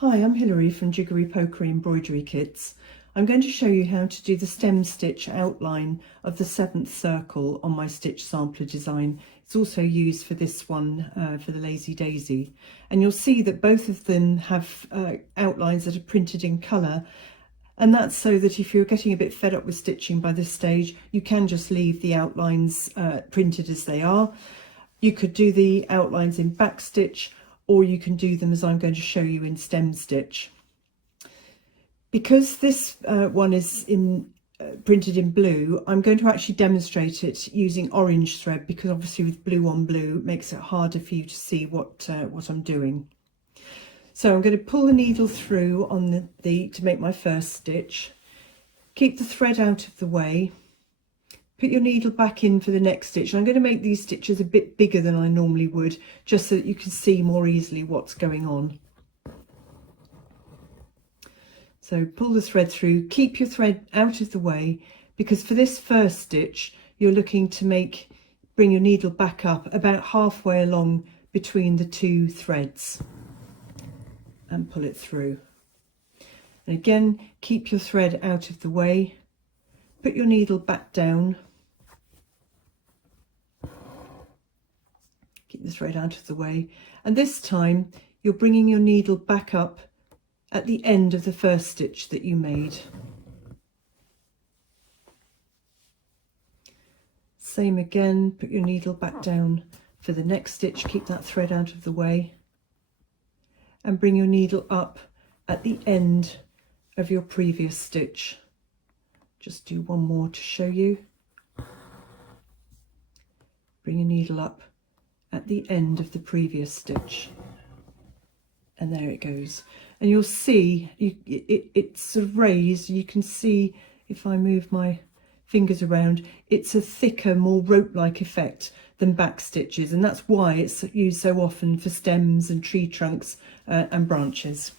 Hi, I'm Hilary from Jiggery Pokery Embroidery Kits. I'm going to show you how to do the stem stitch outline of the 7th circle on my stitch sampler design. It's also used for this one, for the Lazy Daisy. And you'll see that both of them have outlines that are printed in colour. And that's so that if you're getting a bit fed up with stitching by this stage, you can just leave the outlines printed as they are. You could do the outlines in backstitch, or you can do them as I'm going to show you in stem stitch. Because this one is printed in blue, I'm going to actually demonstrate it using orange thread, because obviously with blue on blue it makes it harder for you to see what I'm doing. So I'm going to pull the needle through on to make my first stitch. Keep the thread out of the way. Put your needle back in for the next stitch. I'm going to make these stitches a bit bigger than I normally would, just so that you can see more easily what's going on. So pull the thread through, keep your thread out of the way, because for this first stitch you're looking to bring your needle back up about halfway along between the two threads and pull it through. And again, keep your thread out of the way, put your needle back down, keep the thread out of the way, and this time you're bringing your needle back up at the end of the first stitch that you made. Same again, put your needle back down for the next stitch, keep that thread out of the way, and bring your needle up at the end of your previous stitch. Just do one more to show you. Bring your needle up at the end of the previous stitch, and there it goes. And you'll see it's sort of raised. You can see, if I move my fingers around, it's a thicker, more rope-like effect than back stitches, and that's why it's used so often for stems and tree trunks and branches.